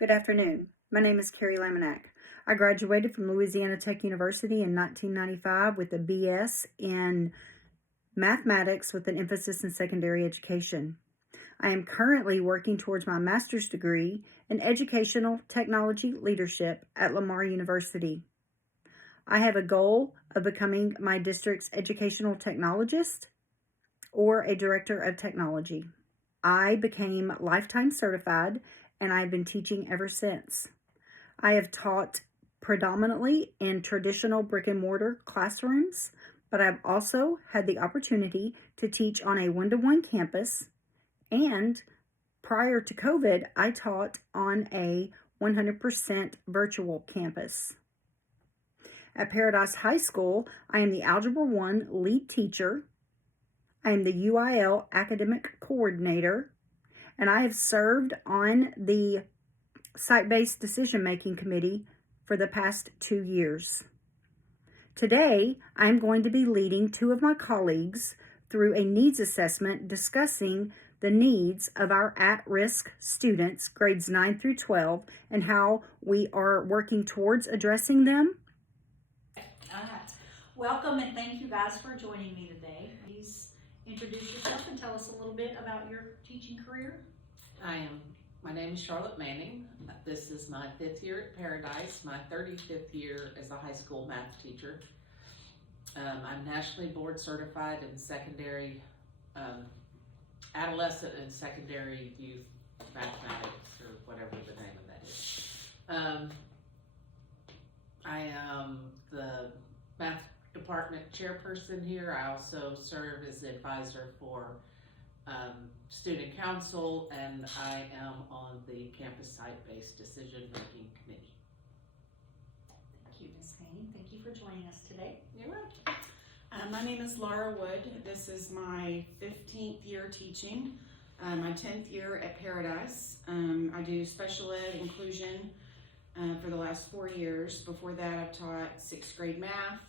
Good afternoon. My name is KLaminack. I graduated from Louisiana Tech University in 1995 with a BS in mathematics with an emphasis in secondary education. I am currently working towards my master's degree in educational technology leadership at Lamar University. I have a goal of becoming my district's educational technologist or a director of technology. I became lifetime certified and I've been teaching ever since. I have taught predominantly in traditional brick and mortar classrooms, but I've also had the opportunity to teach on a one-to-one campus, and prior to COVID, I taught on a 100% virtual campus. At Paradise High School, I am the Algebra 1 lead teacher. I am the UIL academic coordinator, and I have served on the site-based decision-making committee for the past 2 years. Today, I'm going to be leading two of my colleagues through a needs assessment discussing the needs of our at-risk students, grades 9 through 12, and how we are working towards addressing them. All right. Welcome and thank you guys for joining me today. Please introduce yourself and tell us a little bit about your teaching career. My name is Charlotte Manning. This is my 5th year at Paradise, my 35th year as a high school math teacher. I'm nationally board certified in secondary, adolescent and secondary youth mathematics, or whatever the name of that is. I am the math department chairperson here. I also serve as advisor for student council, and I am on the campus site-based decision-making committee. Thank you, Ms. Manning. Thank you for joining us today. You're welcome. My name is Laura Wood. This is my 15th year teaching, my 10th year at Paradise. I do special ed inclusion for the last 4 years. Before that, I've taught 6th grade math,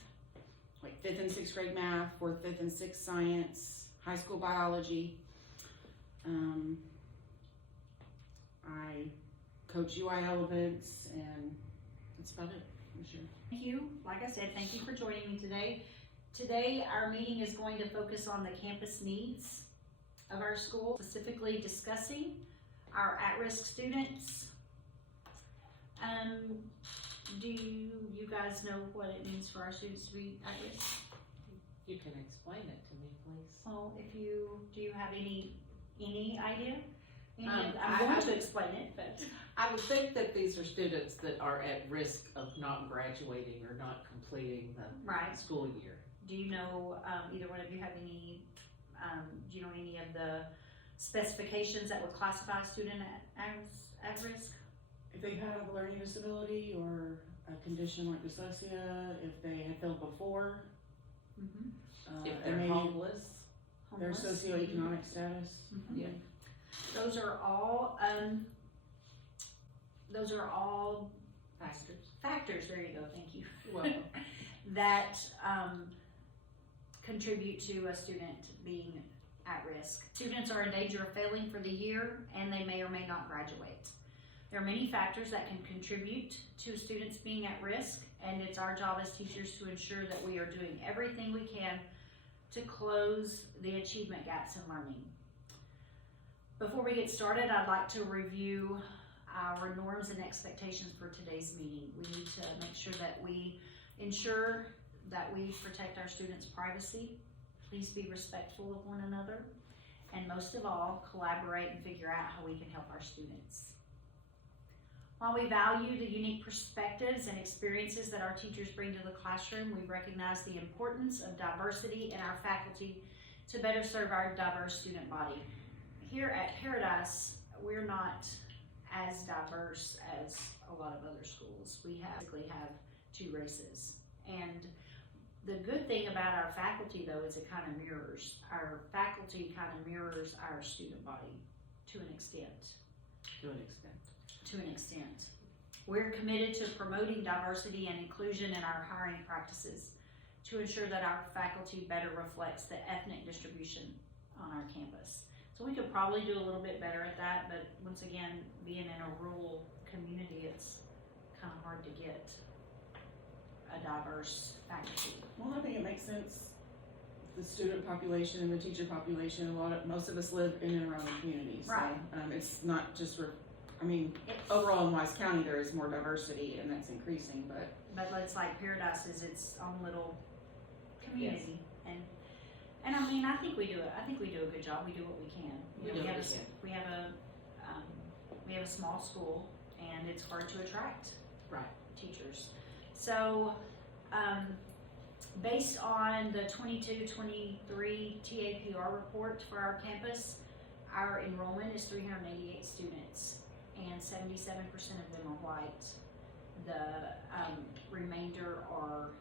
like 5th and 6th grade math, 4th, 5th, and 6th science, high school biology. I coach UIL events, and that's about it. Sure. Thank you. Like I said, thank you for joining me today. Today, our meeting is going to focus on the campus needs of our school, specifically discussing our at-risk students. Do you guys know what it means for our students to be at risk? You can explain it to me, please. Well, do you have any idea? I'm going to explain it, but I would think that these are students that are at risk of not graduating or not completing the school year. Do you know, either one of you have any, do you know any of the specifications that would classify a student at risk? If they have a learning disability or a condition like dyslexia, if they had failed before, If they're homeless. their socioeconomic status. Yeah. Those are all factors. There you go. Thank you. You're welcome. That contribute to a student being at risk. Students are in danger of failing for the year, and they may or may not graduate. There are many factors that can contribute to students being at risk, and it's our job as teachers to ensure that we are doing everything we can to close the achievement gaps in learning. Before we get started, I'd like to review our norms and expectations for today's meeting. We need to make sure that we ensure that we protect our students' privacy. Please be respectful of one another, and most of all, collaborate and figure out how we can help our students. While we value the unique perspectives and experiences that our teachers bring to the classroom, we recognize the importance of diversity in our faculty to better serve our diverse student body. Here at Paradise, we're not as diverse as a lot of other schools. We basically have 2 races. And the good thing about our faculty, though, is our faculty kind of mirrors our student body to an extent. To an extent. We're committed to promoting diversity and inclusion in our hiring practices to ensure that our faculty better reflects the ethnic distribution on our campus. So we could probably do a little bit better at that, but once again, being in a rural community, it's kind of hard to get a diverse faculty. Well, I think it makes sense. The student population and the teacher population, most of us live in and around the community. So, Right. it's not just overall in Wise County there is more diversity and that's increasing, but It's like Paradise is its own little community, and I mean, I think we do a good job. We do what we can. You know, we have a small school, and it's hard to attract teachers. So, based on the 22-23 TAPR report for our campus, our enrollment is 388 students, and 77% of them are white. The remainder are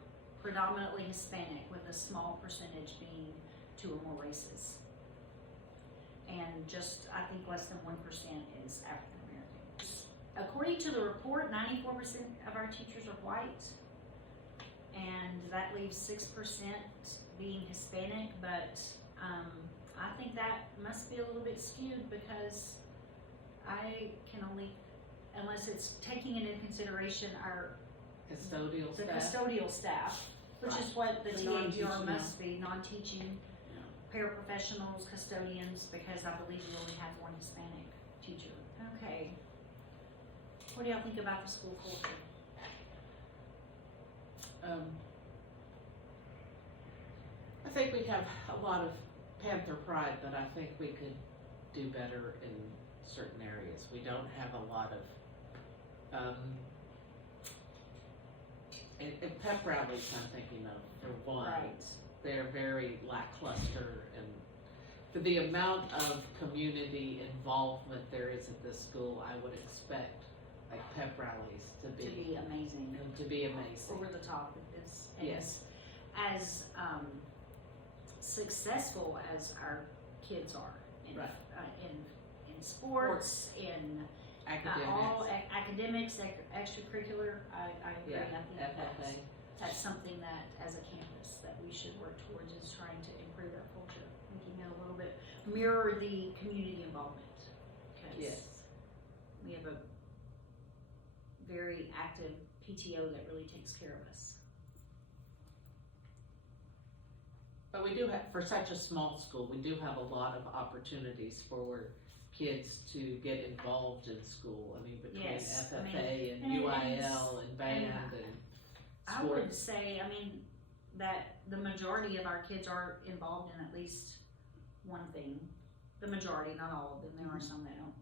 predominantly Hispanic, with a small percentage being 2 or more races. And just, I think, less than 1% is African American. According to the report, 94% of our teachers are white, and that leaves 6% being Hispanic, but I think that must be a little bit skewed, because I can only, unless it's taking into consideration the custodial staff, which is what the TAPR must be, non-teaching paraprofessionals, custodians, because I believe we only have 1 Hispanic teacher. Okay. What do y'all think about the school culture? I think we have a lot of Panther pride, but I think we could do better in certain areas. We don't have a lot of, and pep rallies I'm thinking of, for one. Right. They're very lackluster, and for the amount of community involvement there is at this school, I would expect like pep rallies to be amazing. Over the top with this. And Yes. As successful as our kids are in Right. in sports, in all academics, extracurricular, I agree. Yeah, I think FFA. that's something that, as a campus, that we should work towards, is trying to improve our culture, making it a little bit mirror the community involvement. Because Yes. we have a very active PTO that really takes care of us. But we do have, for such a small school, we do have a lot of opportunities for kids to get involved in school. I mean, between Yes, I mean, FFA and and UIL and band and I would sports. say, that the majority of our kids are involved in at least one thing. The majority, not all of them. There are some that don't.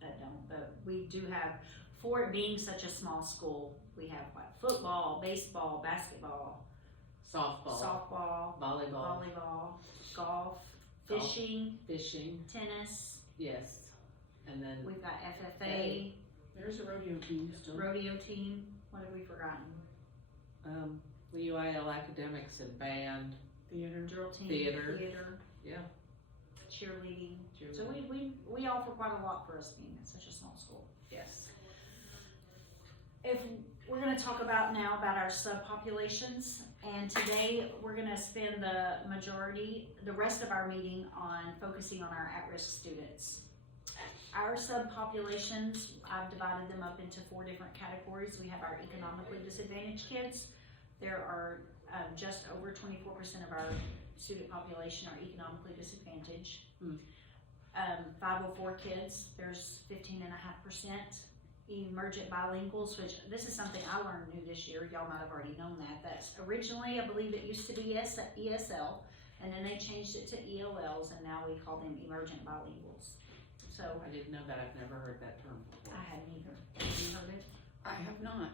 That don't. But we do have, for it being such a small school, we have football, baseball, basketball, softball, volleyball, golf, fishing, tennis, yes, and then We've got FFA, there's a rodeo team still. rodeo team. What have we forgotten? the UIL academics and band, Theater. Drill team, Theater. Yeah. cheerleading. So we offer quite a lot for us being at such a small school. Yes. If we're going to talk about our subpopulations, and today we're going to spend the rest of our meeting on focusing on our at-risk students. Our subpopulations, I've divided them up into 4 different categories. We have our economically disadvantaged kids. There are just over 24% of our student population are economically disadvantaged. 504 kids, there's 15.5%. Emergent bilinguals, which this is something I learned new this year. Y'all might have already known that. That's originally, I believe it used to be ESL, and then they changed it to ELLs, and now we call them emergent bilinguals. So I didn't know that. I've never heard that term before. I hadn't either. Have you heard it? I have not.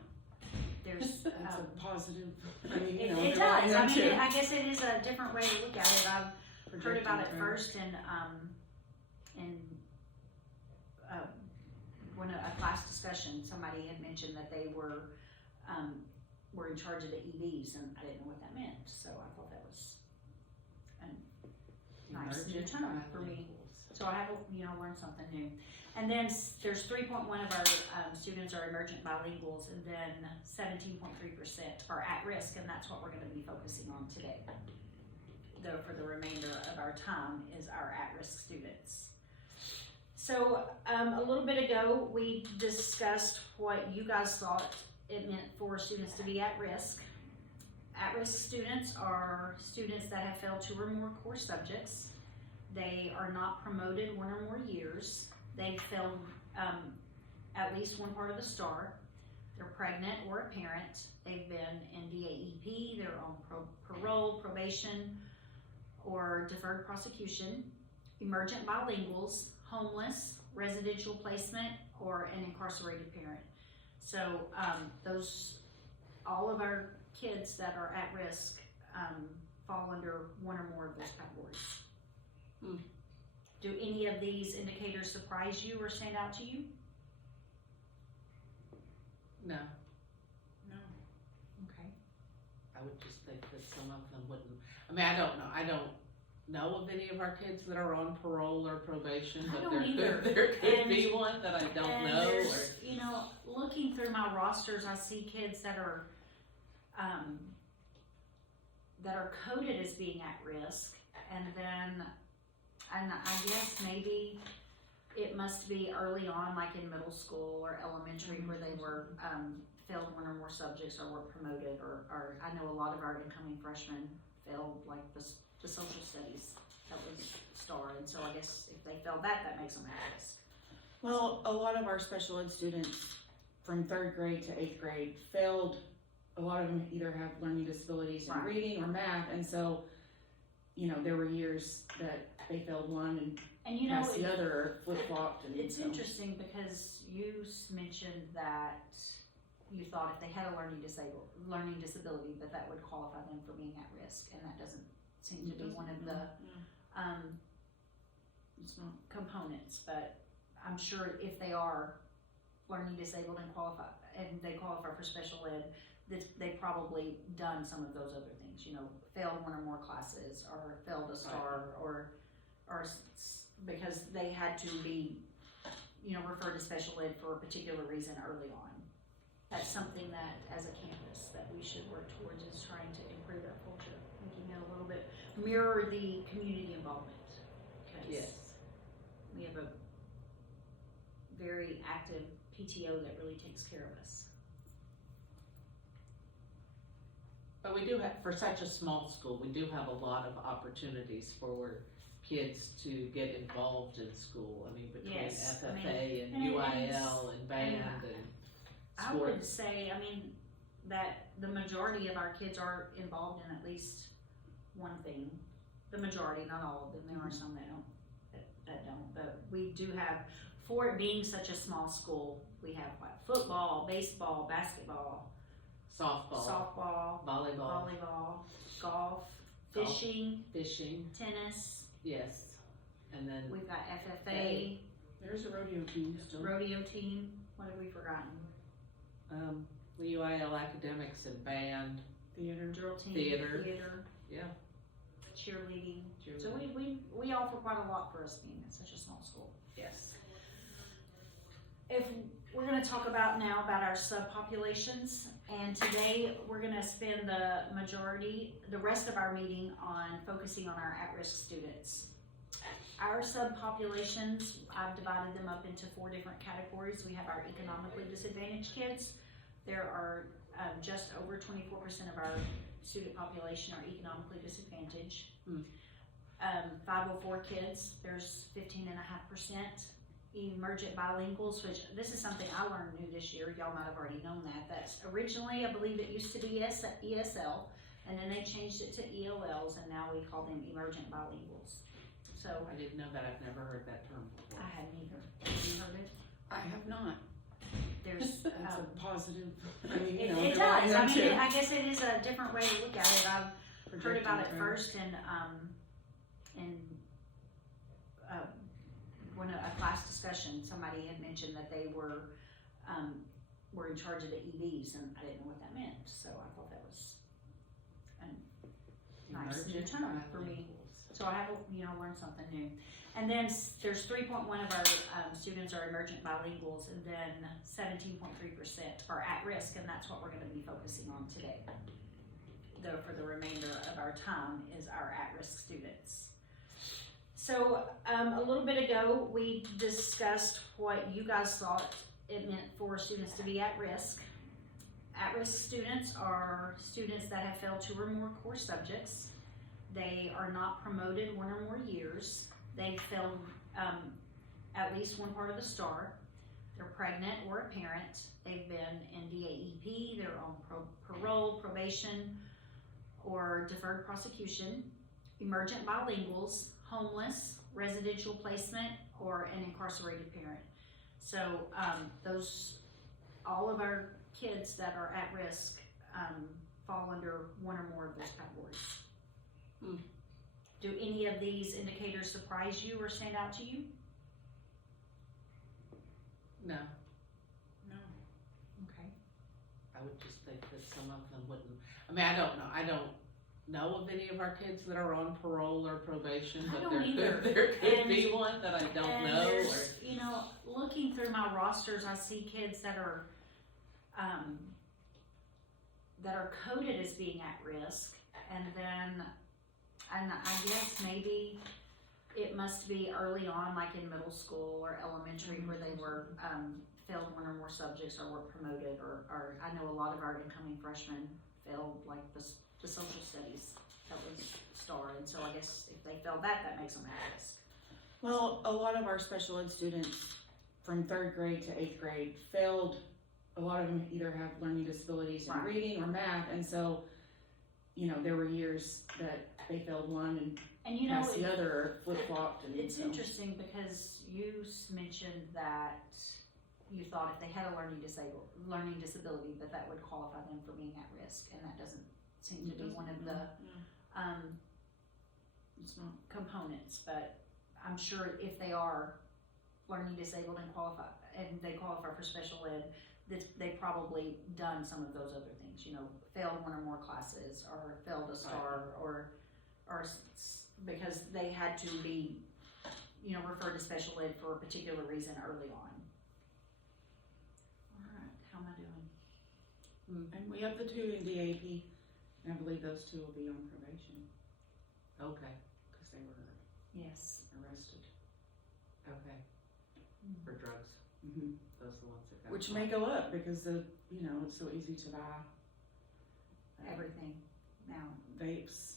There's It's a positive. it does. I guess it is a different way to look at it. I've heard about it first in when a class discussion. Somebody had mentioned that they were in charge of the EVs, and I didn't know what that meant. So I thought that was a nice new term for me. So I have learned something new. And then there's 3.1 of our students are emergent bilinguals, and then 17.3% are at risk, and that's what we're going to be focusing on today. For the remainder of our time is our at-risk students. So, a little bit ago, we discussed what you guys thought it meant for students to be at risk. At-risk students are students that have failed 2 or more core subjects. They are not promoted 1 or more years. They've failed at least one part of the STAR. They're pregnant or a parent. They've been in DAEP. They're on parole, probation, or deferred prosecution. Emergent bilinguals, homeless, residential placement, or an incarcerated parent. So all of our kids that are at risk fall under 1 or more of those categories. Do any of these indicators surprise you or stand out to you? No, No. Okay. I would just think that some of them wouldn't. I mean, I don't know of any of our kids that are on parole or probation, I but don't either. there could be one that I don't And know. Or, there's, looking through my rosters, I see kids that are coded as being at risk, and I guess maybe it must be early on, like in middle school or elementary, where they were failed 1 or more subjects or were promoted, or I know a lot of our incoming freshmen failed like the social studies that was STAR, and so I guess if they failed that makes them at risk. Well, a lot of our special ed students from 3rd grade to 8th grade failed. A lot of them either have learning disabilities in Right. reading or math, and so, there were years that they failed one and passed the other, or flip-flopped. And It's so. interesting because you mentioned that you thought if they had a learning disability that would qualify them for being at risk, and that doesn't seem to be one of the It's not. components. But I'm sure if they are learning disabled and they qualify for special ed, they've probably done some of those other things. Failed 1 or more classes, or failed a STAR, or because they had to be referred to special ed for a particular reason early on. That's something that, as a campus, that we should work towards, is trying to improve our culture, making it a little bit mirror the community involvement. Because yes. we have a very active PTO that really takes care of us. But we do have, for such a small school, we do have a lot of opportunities for kids to get involved in school. I mean, between Yes, FFA and and UIL and band and I would sports. say, that the majority of our kids are involved in at least one thing. The majority, not all of them. There are some that don't. But we do have, for it being such a small school, we have football, baseball, basketball, Softball, volleyball, golf, fishing, tennis. yes. And then We've got FFA, There's a rodeo team still. rodeo team. What have we forgotten? the UIL academics and band, Theater. Drill team, Theater. yeah, cheerleading. So cheerleading. we offer quite a lot for us being in such a small school. Yes. If we're going to talk about our subpopulations, and today we're going to spend the rest of our meeting on focusing on our at-risk students. Our subpopulations, I've divided them up into 4 different categories. We have our economically disadvantaged kids. There are just over 24% of our student population are economically disadvantaged. 504 kids, there's 15.5%. Emergent bilinguals, which this is something I learned new this year. Y'all might have already known that. That's originally, I believe it used to be ESL, and then they changed it to ELLs, and now we call them emergent bilinguals. So I didn't know that. I've never heard that term before. I hadn't either. Have you heard it? I have not. There's It's a positive. it does. I guess it is a different way to look at it. I've heard about it first in when a class discussion. Somebody had mentioned that they were in charge of the EVs, and I didn't know what that meant. So I thought that was a nice new term for me. So I have learned something new. And then there's 3.1 of our students are emergent bilinguals, and then 17.3% are at risk, and that's what we're going to be focusing on today. For the remainder of our time is our at-risk students. So, a little bit ago, we discussed what you guys thought it meant for students to be at risk. At-risk students are students that have failed 2 or more core subjects. They are not promoted 1 or more years. They failed at least one part of the STAR. They're pregnant or a parent. They've been in DAEP. They're on parole, probation, or deferred prosecution. Emergent bilinguals, homeless, residential placement, or an incarcerated parent. So all of our kids that are at risk fall under 1 or more of those categories. Do any of these indicators surprise you or stand out to you? No, No. Okay. I would just think that some of them wouldn't. I mean, I don't know of any of our kids that are on parole or probation, I but don't either. there could be one that I don't And know. Or, there's, looking through my rosters, I see kids that are coded as being at risk, and I guess maybe it must be early on, like in middle school or elementary, where they were failed 1 or more subjects or were promoted, or I know a lot of our incoming freshmen failed like the social studies that was STAR, and so I guess if they failed that makes them at risk. Well, a lot of our special ed students from 3rd grade to 8th grade failed. A lot of them either have learning disabilities in Right. reading or math, and so, there were years that they failed one and passed the other, or flip-flopped. And It's so. interesting because you mentioned that you thought if they had a learning disability that would qualify them for being at risk, and that doesn't seem to be one of the It's not. components. But I'm sure if they are learning disabled and they qualify for special ed, that they probably done some of those other things. Failed 1 or more classes, or failed a STAR, or because they had to be, referred to special ed for a particular reason early on. All right, how am I doing? And we have the 2 in DAP, and I believe those 2 will be on probation okay, because they were Yes. arrested. okay, for drugs. Mm-hmm. Those are the ones that got Which caught. may go up because it's so easy to buy Everything now. vapes,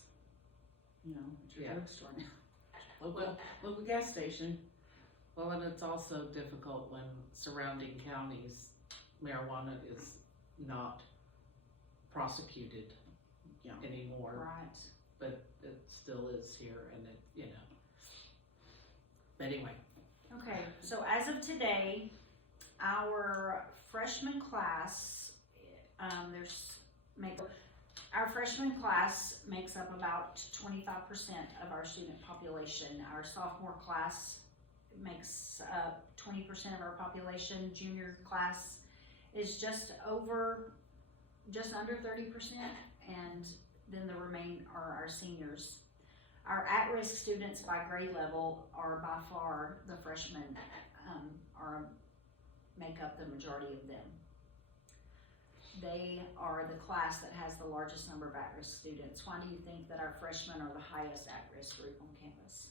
at your Yeah. drugstore now. Well, Local gas station. well, and it's also difficult when surrounding counties, marijuana is not prosecuted Yeah. anymore, Right. but it still is here, and But anyway, Okay, so as of today, our freshman class, our freshman class makes up about 25% of our student population. Our sophomore class makes up 20% of our population. Junior class is just under 30%, and then the remain are our seniors. Our at-risk students by grade level are by far the freshmen, make up the majority of them. They are the class that has the largest number of at-risk students. Why do you think that our freshmen are the highest at-risk group on campus?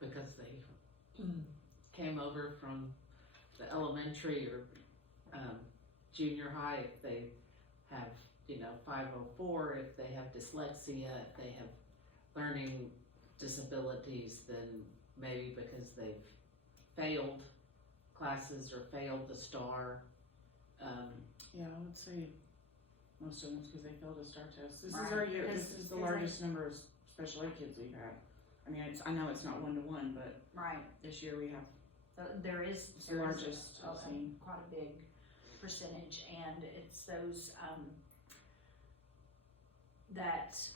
because they came over from the elementary or junior high, if they have 504, if they have dyslexia, if they have learning disabilities, then maybe because they've failed classes or failed the STAR. Yeah, I would say most of them because they failed a STAR test. This is Right, our year. because- This is the because largest number of special ed kids we've had. I mean, I know it's not 1-to-1, but Right. this year we have There is it's the largest I've seen. quite a big percentage, and it's those that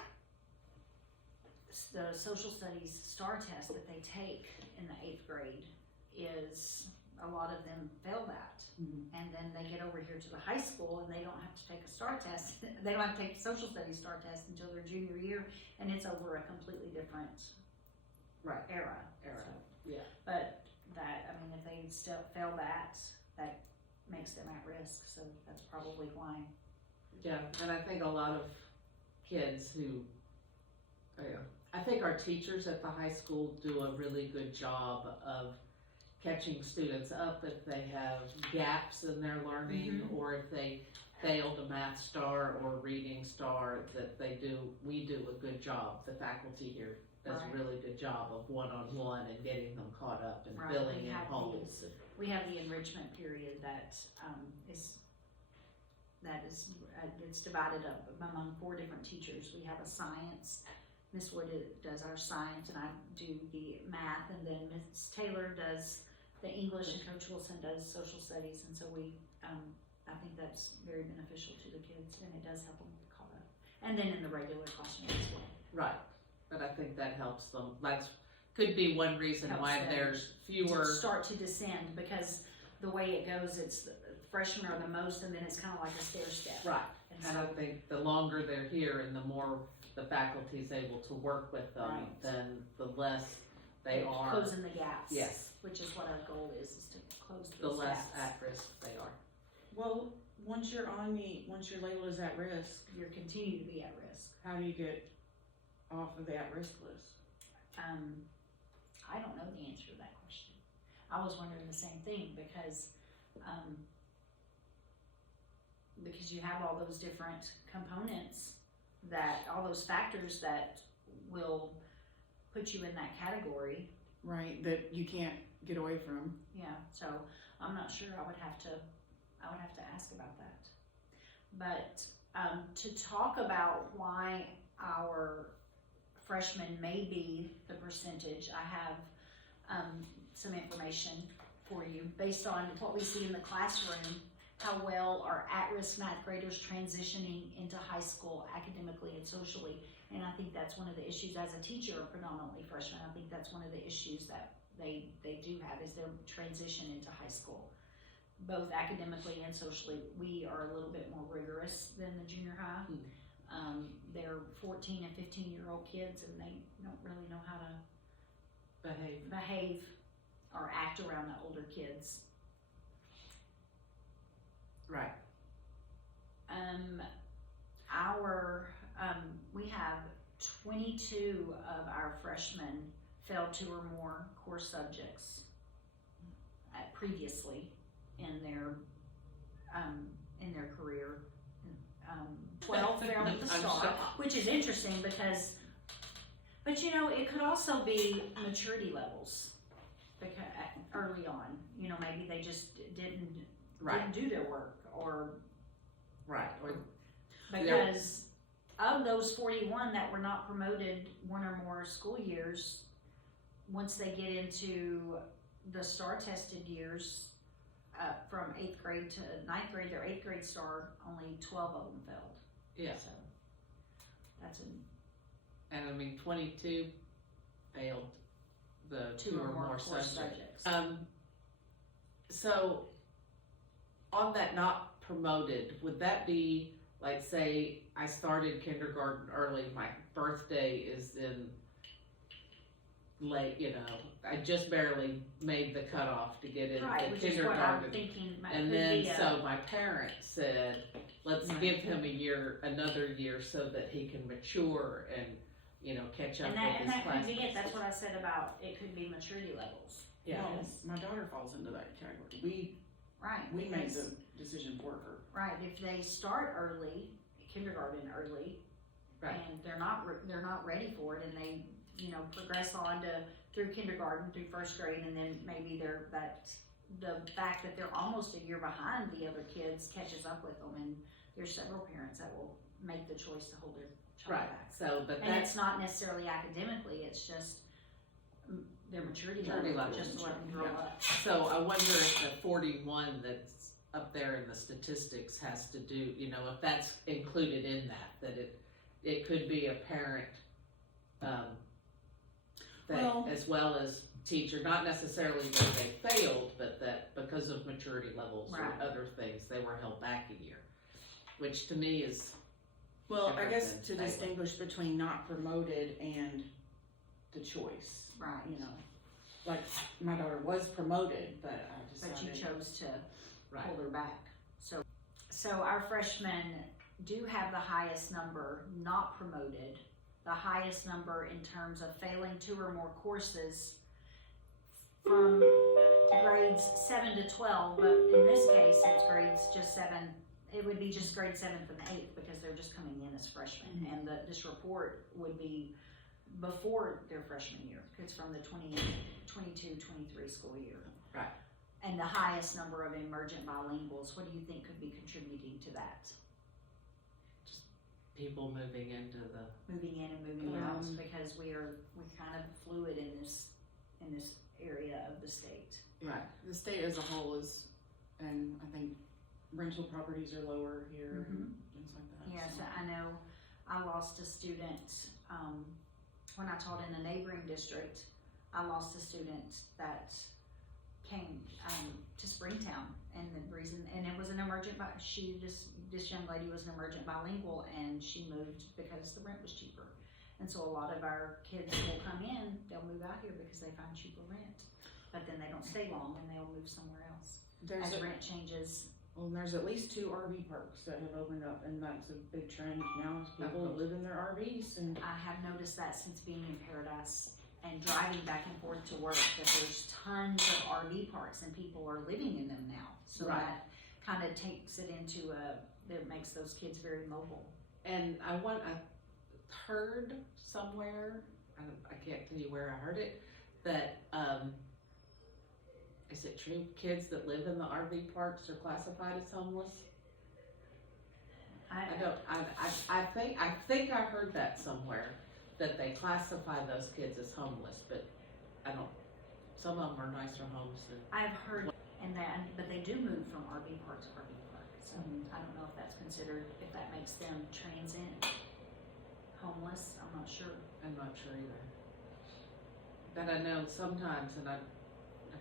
the social studies STAR test that they take in the 8th grade is a lot of them fail that. Mm-hmm. And then they get over here to the high school and they don't have to take a STAR test. They don't have to take a social studies STAR test until their junior year, and it's over a completely different era. So, Yeah. but if they still fail that makes them at risk. So that's probably why. Yeah, and I think a lot of kids who, I think our teachers at the high school do a really good job of catching students up if they have gaps in their learning, or if they failed a math star or reading star, that we do a good job. The faculty here does a really good job of one-on-one and getting them caught up and filling in holes. We have the enrichment period that it's divided up among 4 different teachers. We have a science. Miss Wood does our science, and I do the math, and then Miss Taylor does the English, and Coach Wilson does social studies. And so I think that's very beneficial to the kids, and it does help them get caught up. And then in the regular classroom as well. Right, but I think that helps them. That's could be one reason Helps why them there's fewer. Start to descend, because the way it goes, it's the freshmen are the most, and then it's kind of like a stair step. Right, And and I so, think the longer they're here and the more the faculty is able to work with them, Right. then the less they are. closing the gaps. Yes. Which is what our goal is to close The those less gaps. at risk they are. Well, once you're labeled as at risk, You continue to be at risk. how do you get off of the at risk list? I don't know the answer to that question. I was wondering the same thing, because you have all those different components, all those factors that will put you in that category. Right, that you can't get away from. Yeah, so I'm not sure. I would have to ask about that. But to talk about why our freshmen may be the percentage, I have some information for you based on what we see in the classroom, how well are at-risk math graders transitioning into high school academically and socially. And I think that's one of the issues as a teacher, predominantly freshmen. I think that's one of the issues that they do have, is their transition into high school. Both academically and socially, we are a little bit more rigorous than the junior high. They're 14 and 15-year-old kids, and they don't really know how to behave or act around the older kids. Right. We have 22 of our freshmen failed 2 or more core subjects previously in their career. 12 failed at the I'm start, shocked. which is interesting but you know, it could also be maturity levels, because early on, you know, maybe they just didn't do their work, or because of those 41 that were not promoted 1 or more school years, once they get into the STAR tested years, from 8th grade to 9th grade, their 8th grade STAR, only 12 of them failed. Yeah. So that's And I mean, 22 failed the 2 or more core subjects. subjects. So on that not promoted, would that be like, say I started kindergarten early, my birthday is in late, you know, I just barely made the cutoff to get into Right, which is what I'm kindergarten. thinking. And then so my parents said, let's give him another year so that he can mature and, you know, catch up with his And that could be classmates. it. That's what I said about it could be maturity levels. Yeah. Well, my daughter falls into that category. We made because- the decision for her. Right, if they start early, kindergarten early, Right. and they're not ready for it, and they, you know, progress on through kindergarten, through 1st grade, and then maybe the fact that they're almost a year behind the other kids catches up with them, and there's several parents that will make the choice to hold their child Right. back. So, but And that's it's not necessarily academically; it's just their maturity level, just to let them grow up. So I wonder if the 41 that's up there in the statistics has to do, you know, if that's included in that it could be a parent thing, Well- as well as teacher, not necessarily that they failed, but that because of maturity levels Right. or other things, they were held back a year, which to me is Well, I different guess than to failing. distinguish between not promoted and the choice. Right. You know, like my daughter was promoted, but I But you decided. chose to right. pull her back. So our freshmen do have the highest number not promoted, the highest number in terms of failing 2 or more courses from grades 7 to 12, but in this case it's grades just 7. It would be just grade 7th and 8th because they're just coming in as freshmen, and this report would be before their freshman year. It's from the 22-23 school year. Right. And the highest number of emergent bilinguals. What do you think could be contributing to that? People moving into the Moving in and moving out, because we're kind of fluid in this area of the state. Yeah, the state as a whole is, and I think rental properties are lower here and things like that. Yes, so. I know. I lost a student when I taught in a neighboring district. I lost a student that came to Springtown, and the reason, and it was an emergent. This young lady was an emergent bilingual, and she moved because the rent was cheaper. And so a lot of our kids will come in, they'll move out here because they find cheaper rent, but then they don't stay long and they'll move somewhere else as rent changes. Well, there's at least 2 RV parks that have opened up, and that's a big trend now. Is people live in their RVs, and I have noticed that since being in Paradise and driving back and forth to work, that there's tons of RV parks and people are living in them now. So that kind of takes it into that makes those kids very mobile. And I heard somewhere, I can't tell you where I heard it, that is it true kids that live in the RV parks are classified as homeless? I think I heard that somewhere, that they classify those kids as homeless, but some of them are nicer homes than. I've heard, but they do move from RV park to RV park. So I don't know if that's considered, if that makes them transient homeless. I'm not sure. I'm not sure either. But I know sometimes, and I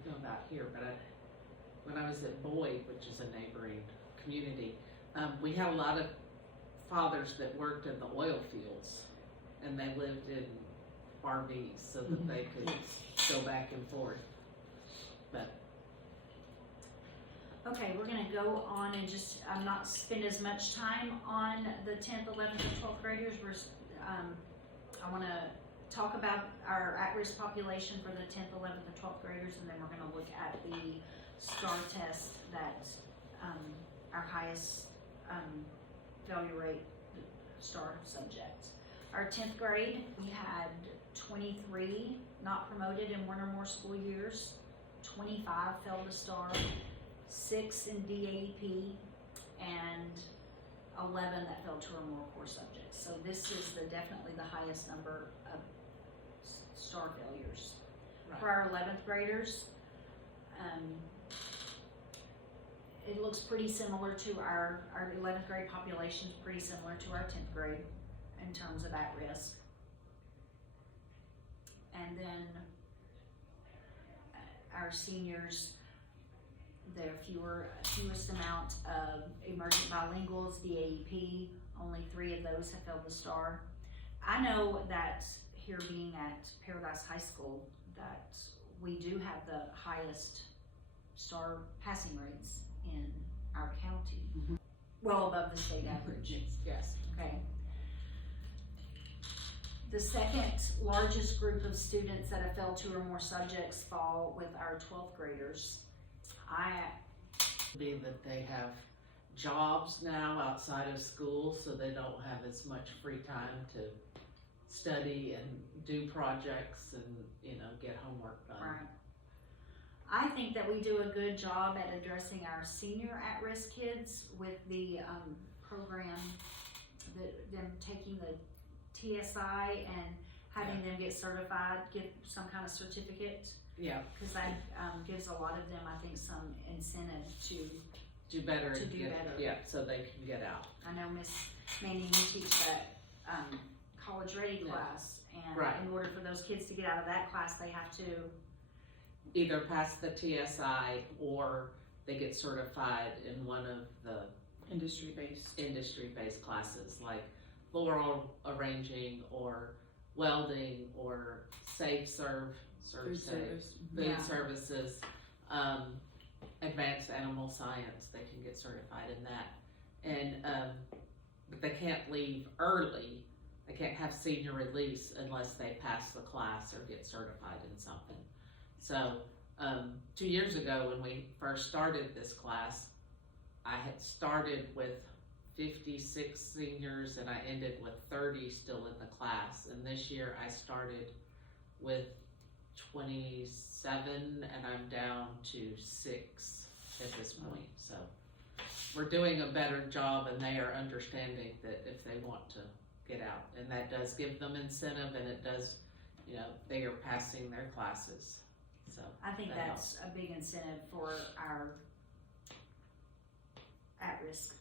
know about here, but when I was at Boyd, which is a neighboring community, we had a lot of fathers that worked in the oil fields, and they lived in RVs so that they could go back and forth. But okay, we're going to go on and just not spend as much time on the 10th, 11th, and 12th graders. I want to talk about our at-risk population for the 10th, 11th, and 12th graders, and then we're going to look at the STAR test that our highest failure rate STAR subject. Our 10th grade, we had 23 not promoted in 1 or more school years, 25 failed to STAR, 6 in DAEP, and 11 that failed 2 or more core subjects. So this is definitely the highest number of STAR failures. Right. For our 11th graders, it looks pretty similar to our 11th grade population is pretty similar to our 10th grade in terms of at risk. And then our seniors, the fewest amount of emergent bilinguals, the AEP, only 3 of those have failed the STAR. I know that here being at Paradise High School, that we do have the highest STAR passing rates in our county, well above the state average. yes. Okay. The second largest group of students that have failed 2 or more subjects fall with our 12th graders. Being that they have jobs now outside of school, so they don't have as much free time to study and do projects and get homework done. Right. I think that we do a good job at addressing our senior at-risk kids with the program, them taking the TSI and having them get certified, get some kind of certificate. Yeah. Because that gives a lot of them, I think, some incentive to do better. better. Yeah, so they can get out. I know Miss Manning, you teach that college ready class, and in order for those kids to get out of that class, they have to either pass the TSI or they get certified in one of the industry-based classes like floral arranging or welding or food services, advanced animal science. They can get certified in that. And but they can't leave early. They can't have senior release unless they pass the class or get certified in something. So 2 years ago when we first started this class, I had started with 56 seniors and I ended with 30 still in the class. And this year I started with 27 and I'm down to 6 at this point. So we're doing a better job, and they are understanding that if they want to get out, and that does give them incentive, and it does, you know, they are passing their classes. So I think that that's a big incentive for our at-risk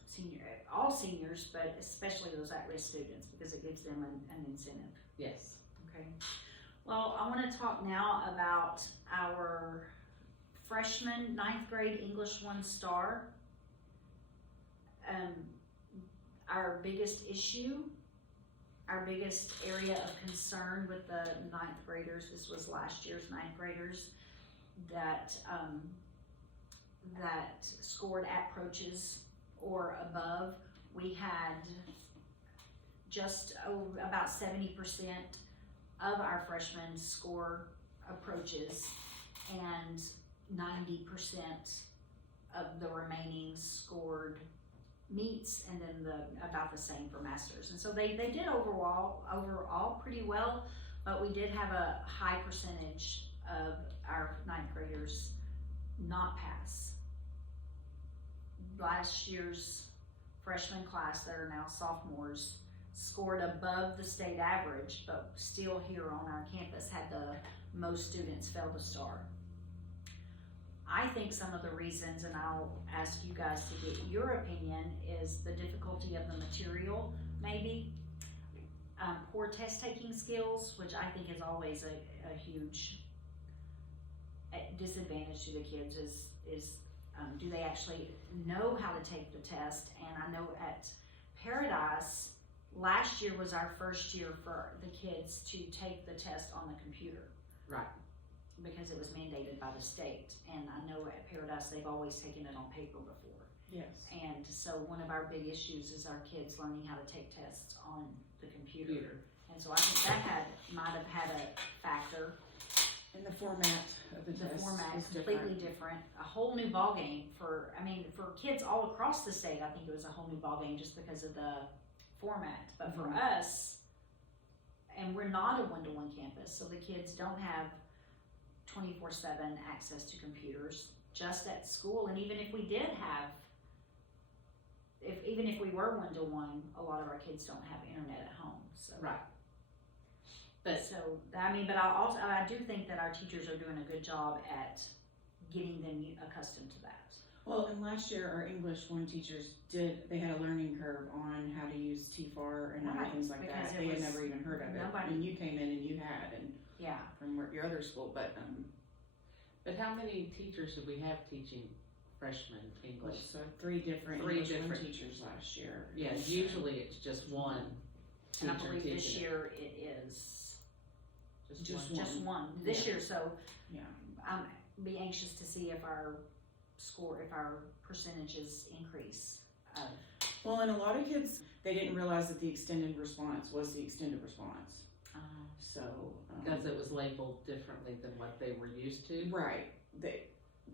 all seniors, but especially those at-risk students, because it gives them an incentive. Yes. Okay. Well, I want to talk now about our freshman 9th grade English 1 star. Our biggest issue, our biggest area of concern with the 9th graders, this was last year's 9th graders, that scored approaches or above. We had just about 70% of our freshmen score approaches, and 90% of the remaining scored meets, and then about the same for masters. And so they did overall pretty well, but we did have a high percentage of our 9th graders not pass. Last year's freshman class that are now sophomores scored above the state average, but still here on our campus had the most students fail the STAR. I think some of the reasons, and I'll ask you guys to get your opinion, is the difficulty of the material, maybe. Poor test taking skills, which I think is always a huge disadvantage to the kids, is do they actually know how to take the test? And I know at Paradise, last year was our first year for the kids to take the test on the computer. Right. Because it was mandated by the state. And I know at Paradise, they've always taken it on paper before. Yes. And so one of our big issues is our kids learning how to take tests on the computer. And so I think that might have had a factor. And the format of the test format is completely different. A whole new ballgame for kids all across the state. I think it was a whole new ballgame just because of the format. But for us, and we're not a one-to-one campus, so the kids don't have 24/7 access to computers just at school. And even if we did have, even if we were one-to-one, a lot of our kids don't have internet at home. So Right. but I do think that our teachers are doing a good job at getting them accustomed to that. Well, and last year our English 1 teachers they had a learning curve on how to use TFAR and other things like because that. They had never even heard of it. nobody- And you came in and you had, and Yeah. from your other school, but But how many teachers did we have teaching freshman English? so 3 different Three English 1 different- teachers last year. Yeah, And, usually it's just one And I teacher believe this teaching it. year it is Just one. just one this Yeah. year. So Yeah. I'm be anxious to see if our percentages increase. Well, and a lot of kids, they didn't realize that the extended response was the extended response. So Because it was labeled differently than what they were used to. right.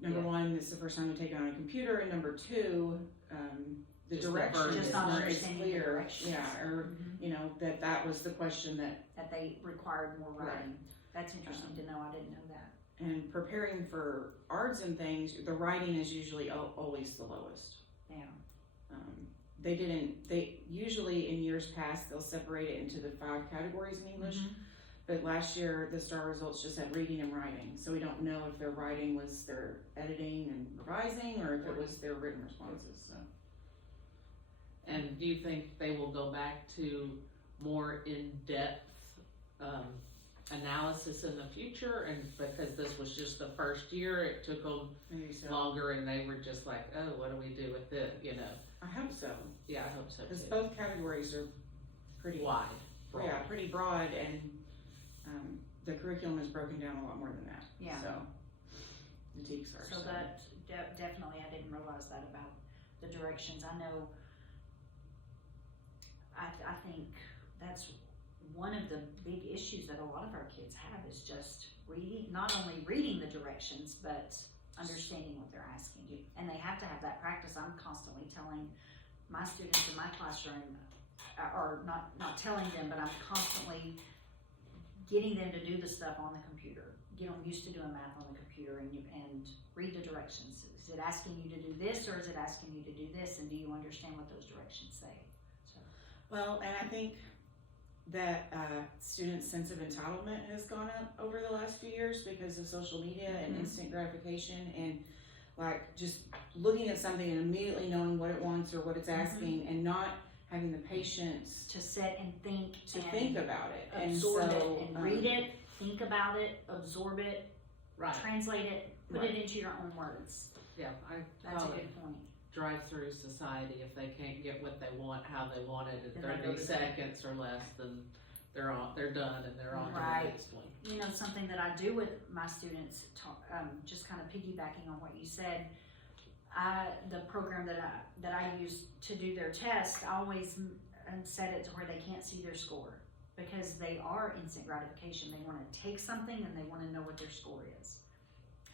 Number 1, it's the first time they take it on a computer, and number 2, the Just the direction version. is Just not not as understanding the clear. directions. Yeah, or you know that was the question that. They required more Right. writing. That's interesting to know. I didn't know that. And preparing for ARDS and things, the writing is usually always the lowest. Yeah. They usually in years past, they'll separate it into the 5 categories in English. But last year, the STAR results just had reading and writing. So we don't know if their writing was their editing and revising or if it was their written responses. So. And do you think they will go back to more in-depth analysis in the future? And because this was just the first year, it took them Maybe so. longer, and they were just like, oh, what do we do with it? You know? I hope so. Yeah, I hope so Because too. both categories are pretty Wide. broad. Yeah, pretty broad, and the curriculum is broken down a lot more than that. Yeah. So the TEKs are. So that definitely, I didn't realize that about the directions. I know I think that's one of the big issues that a lot of our kids have is just reading, not only reading the directions, but understanding what they're asking you. And they have to have that practice. I'm constantly telling my students in my classroom, or not telling them, but I'm constantly getting them to do the stuff on the computer. Get them used to doing math on the computer and read the directions. Is it asking you to do this, or is it asking you to do this? And do you understand what those directions say? So. Well, and I think that students' sense of entitlement has gone up over the last few years because of social media and instant gratification, and like just looking at something and immediately knowing what it wants or what it's asking, and not having the patience to sit and think about it, absorb and so, it, and read it, think about it, absorb it, Right. translate it, put Right. it into your own words. Yeah, I That's a call it good point. drive-through society. If they can't get what they want, how they want it in Then they go 30 to seconds or less, then they're done and they're on to Right. the next one. You know, something that I do with my students, just kind of piggybacking on what you said, the program that I use to do their test, I always set it to where they can't see their score, because they are instant gratification. They want to take something and they want to know what their score is.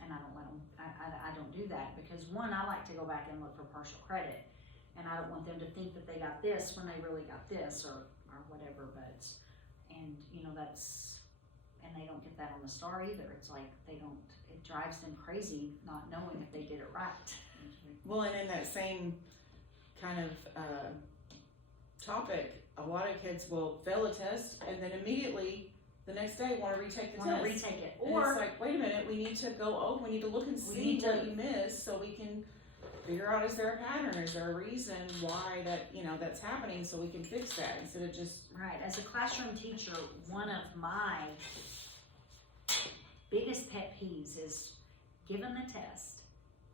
And I don't let them, I don't do that, because one, I like to go back and look for partial credit, and I don't want them to think that they got this when they really got this, or whatever, but, and you know, and they don't get that on the star either. It's like, it drives them crazy not knowing if they did it right. well, and in that same kind of topic, a lot of kids will fail a test and then immediately the next day want to retake the Want test. to retake it, And or it's like, wait a minute, we need to go over, we need to look and see need to- what you missed so we can figure out, is there a pattern, is there a reason why that's happening, so we can fix that instead of just, right. As a classroom teacher, one of my biggest pet peeves is given the test,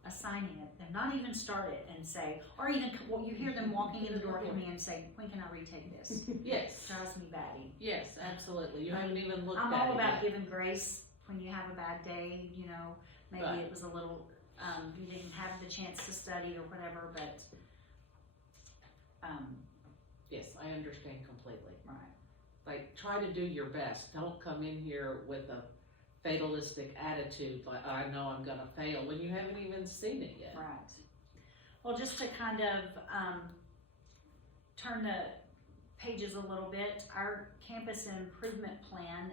assigning it, and not even start it and say, or even you hear them walking in the door to me and say, when can I retake this? Yes. Drives me batty. Yes, absolutely. You haven't even looked I'm at all it about yet. giving grace when you have a bad day, you know, maybe Right. it was a little, you didn't have the chance to study or whatever, but, Yes, I understand completely. right. Like, try to do your best. Don't come in here with a fatalistic attitude, like, I know I'm gonna fail, when you haven't even seen it yet. Right. Well, just to kind of turn the pages a little bit, our campus improvement plan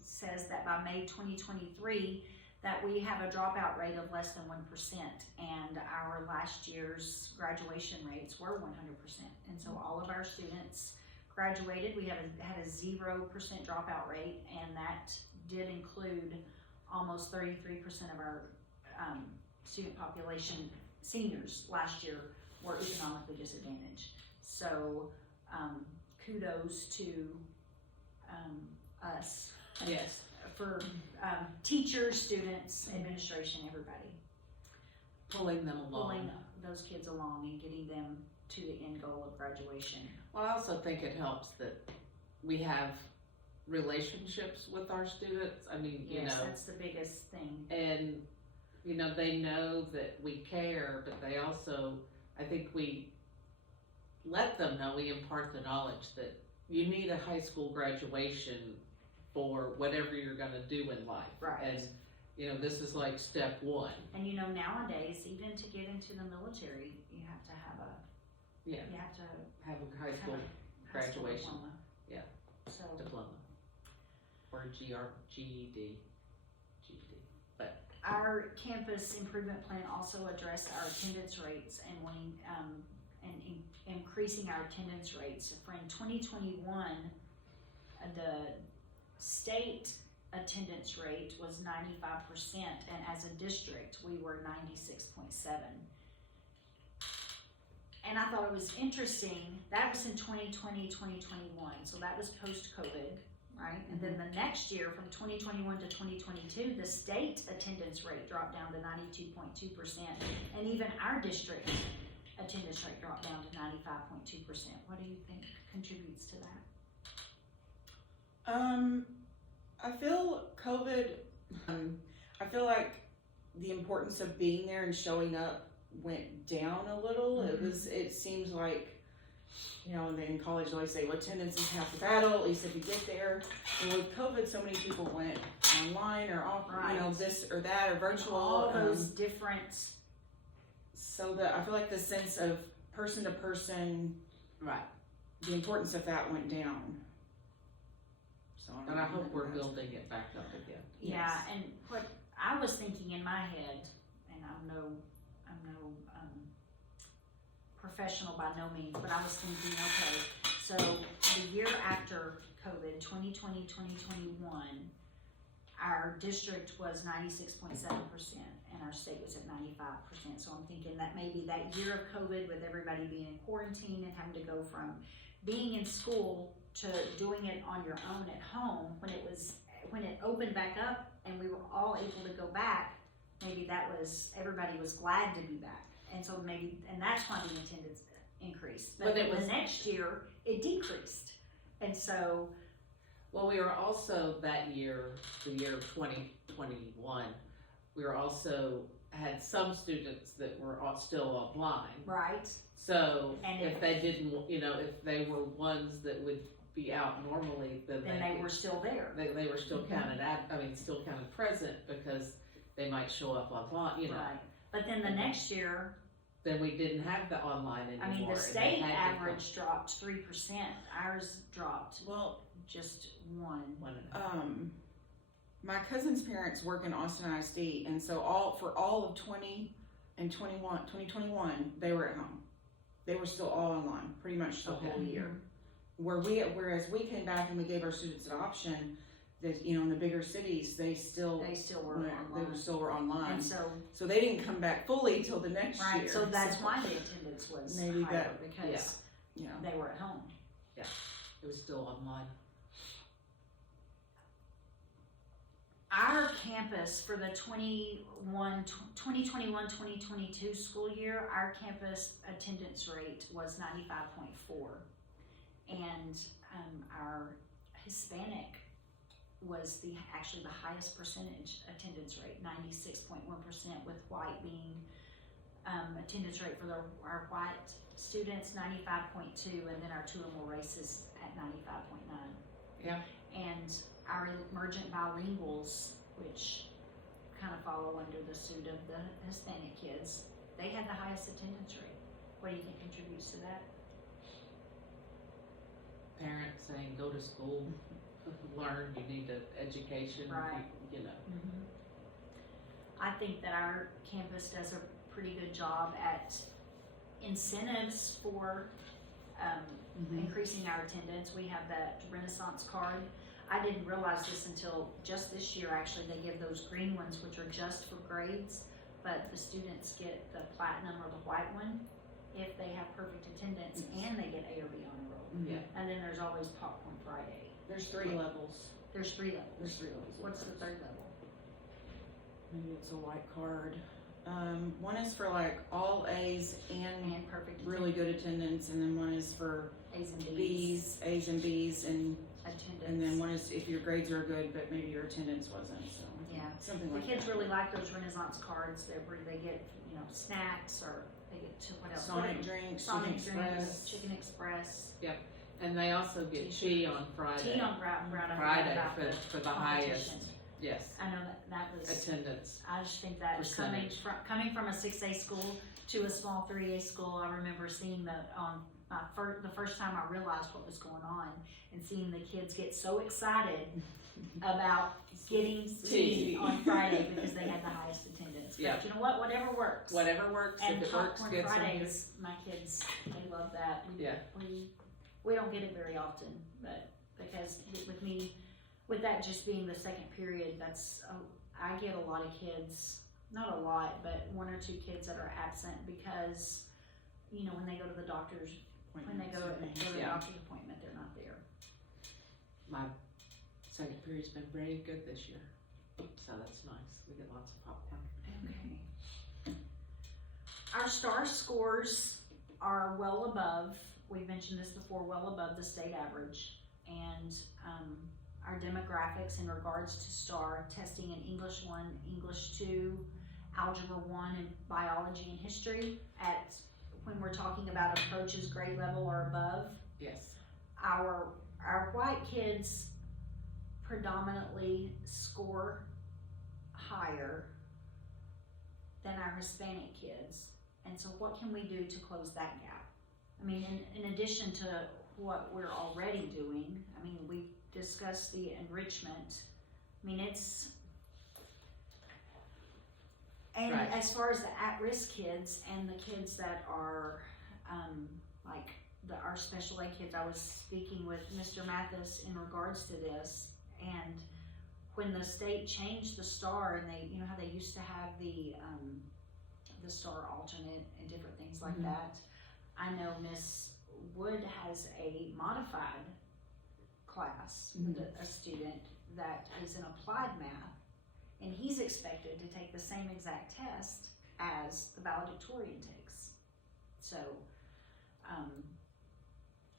says that by May 2023 that we have a dropout rate of less than 1%, and our last year's graduation rates were 100%. And so all of our students graduated. We had a 0% dropout rate, and that did include almost 33% of our student population, seniors last year, were economically disadvantaged. So kudos to us. Yes. For teachers, students, administration, everybody. Pulling them along. Pulling those kids along and getting them to the end goal of graduation. Well, I also think it helps that we have relationships with our students. I mean, you Yes, know, that's the biggest thing. and you know, they know that we care, but they also, I think we let them know, we impart the knowledge that you need a high school graduation for whatever you're gonna do in life. Right. And, you know, this is like step one. And you know, nowadays, even to get into the military, you have to have Yeah. you have to Have a high school have a high school graduation. diploma. Yeah. So diploma. Or GED. But, our campus improvement plan also addressed our attendance rates and wanting increasing our attendance rates. For in 2021, the state attendance rate was 95%, and as a district, we were 96.7. And I thought it was interesting, that was in 2020, 2021, so that was post-COVID, right? And then the next year, from 2021 to 2022, the state attendance rate dropped down to 92.2%, and even our district attendance rate dropped down to 95.2%. What do you think contributes to that? I feel COVID, I feel like the importance of being there and showing up went down a little. It seems like you know, and then in college they always say, well, attendance is half the battle, at least if you get there. And with COVID, so many people went online or off, you know, Right. this or that or virtual. All those different, So that I feel like the sense of person to person, Right. the importance of that went down. So don't And I know hope if we're that's- building it back up again. yeah, and what I was thinking in my head, and I'm no professional by no means, but I was thinking, okay, so the year after COVID, 2020, 2021, our district was 96.7% and our state was at 95%. So I'm thinking that maybe that year of COVID with everybody being in quarantine and having to go from being in school to doing it on your own at home, when it opened back up and we were all able to go back, maybe that was, everybody was glad to be back. And so and that's why the attendance increased. But it then was- the next year, it decreased. And so, Well, we were also that year, the year of 2021, we were also had some students that were still online. right, So And if they didn't, you know, if they were ones that would be out normally, then then they were still there. they were still counted still counted present because they might show up online, you know. Right. But then the next year, Then we didn't have the online anymore. I mean, the and they state had to average dropped 3%. Ours dropped Well, just 1. come 1.5. my cousin's parents work in Austin ISD, and so for all of 2021, they were at home. They were still all online, pretty much the Okay. whole year. Whereas we came back and we gave our students an option that, you know, in the bigger cities, they still They still were were online. And so, So they didn't come back fully till the next right, year. so that's why the attendance was Maybe higher, that- because Yeah. they were at home. It was still online. Our campus for the 2021-2022 school year, our campus attendance rate was 95.4. And our Hispanic was actually the highest percentage attendance rate, 96.1%, with white being attendance rate for our white students 95.2, and then our two or more races at 95.9. Yeah. And our emergent bilinguals, which kind of follow under the suit of the Hispanic kids, they had the highest attendance rate. What do you think contributes to that? Parents saying, go to school, learn, you need an education, Right. you know. I think that our campus does a pretty good job at incentives for increasing our attendance. We have that Renaissance card. I didn't realize this until just this year, actually. They give those green ones, which are just for grades, but the students get the platinum or the white one if they have perfect attendance, and they get A or B honor roll. Yeah. And then there's always Popcorn Friday. There's 3 levels. There's 3 levels. There's 3 levels. What's the third level? Maybe it's a white card. One is for like all A's and And perfect really good attendance, and then one is for A's and B's. B's, A's and B's, and Attendance. then one is if your grades are good, but maybe your attendance wasn't. So Yeah. something The like kids that. really like those Renaissance cards where they get, snacks, or they get what else? Sonic drinks, Sonic Chicken drinks, Express. Chicken Express, And they also get tea on Friday. tea on Friday. Friday for the highest, yes, I know that was. attendance. I just think that Percentage. coming from a 6A school to a small 3A school, I remember seeing the first time I realized what was going on, and seeing the kids get so excited about getting tea on Friday because they had the highest attendance. But Yeah. you know what? Whatever works. Whatever works, And if it works, Popcorn get some. Fridays, my kids, they love that. Yeah. We don't get it very often, but because with that just being the second period, I get a lot of kids, not a lot, but 1 or 2 kids that are absent because, when they go to the doctor's, when they go to the Yeah. doctor's appointment, they're not there. My second period's been very good this year, so that's nice. We get lots of popcorn. Okay. Our STAR scores are well above, we've mentioned this before, well above the state average. And our demographics in regards to STAR testing in English 1, English 2, Algebra 1, and Biology and History when we're talking about approaches grade level or above, Yes. our white kids predominantly score higher than our Hispanic kids. And so what can we do to close that gap? I mean, in addition to what we're already doing, I mean, we discussed the enrichment. I mean, and Right. as far as the at-risk kids and the kids that are, like our special ed kids, I was speaking with Mr. Mathis in regards to this, and when the state changed the STAR, and they, you know how they used to have the STAR alternate and different things like that. I know Miss Wood has a modified class with a student that is in applied math, and he's expected to take the same exact test as the valedictorian takes. So,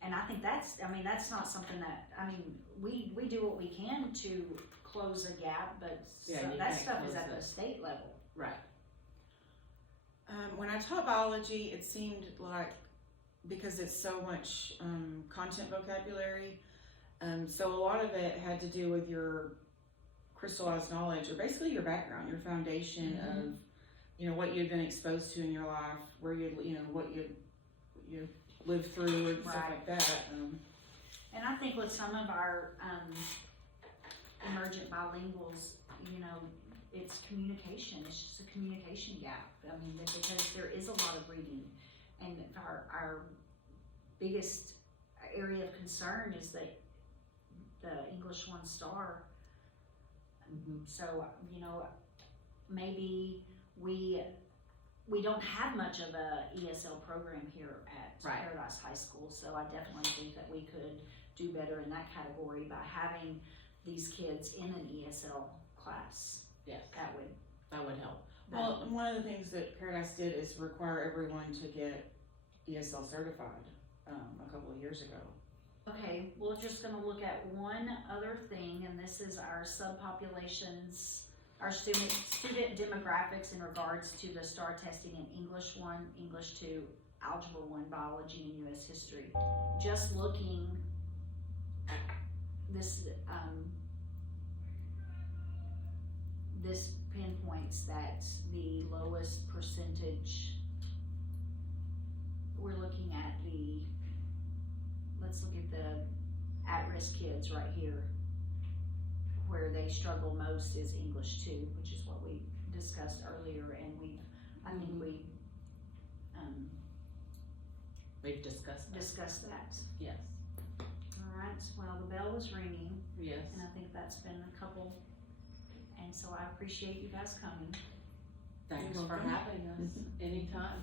and I think that's not something that, we do what we can to close a gap, but Yeah, you that can't stuff is close at it. the state level. Right. When I taught biology, it seemed like, because it's so much content vocabulary, so a lot of it had to do with your crystallized knowledge, or basically your background, your foundation of, what you've been exposed to in your life, where what you lived through and stuff like that. And I think with some of our emergent bilinguals, it's communication. It's just a communication gap. I mean, because there is a lot of reading, and our biggest area of concern is that the English 1 star. So, maybe we don't have much of a ESL program here at Right. Paradise High School, so I definitely think that we could do better in that category by having these kids in an ESL class. Yes. That would help. Well, and one of the things that Paradise did is require everyone to get ESL certified a couple of years ago. Okay, we're just gonna look at one other thing, and this is our subpopulations, our student demographics in regards to the STAR testing in English 1, English 2, Algebra 1, Biology, and US History. Just looking at this, this pinpoints that the lowest percentage, we're looking at let's look at the at-risk kids right here. Where they struggle most is English 2, which is what we discussed earlier, and I think We've discussed that. discussed that. Yes. All right, well, the bell was ringing, Yes. and I think that's been a couple, and so I appreciate you guys coming. Thanks You're for welcome. having us anytime.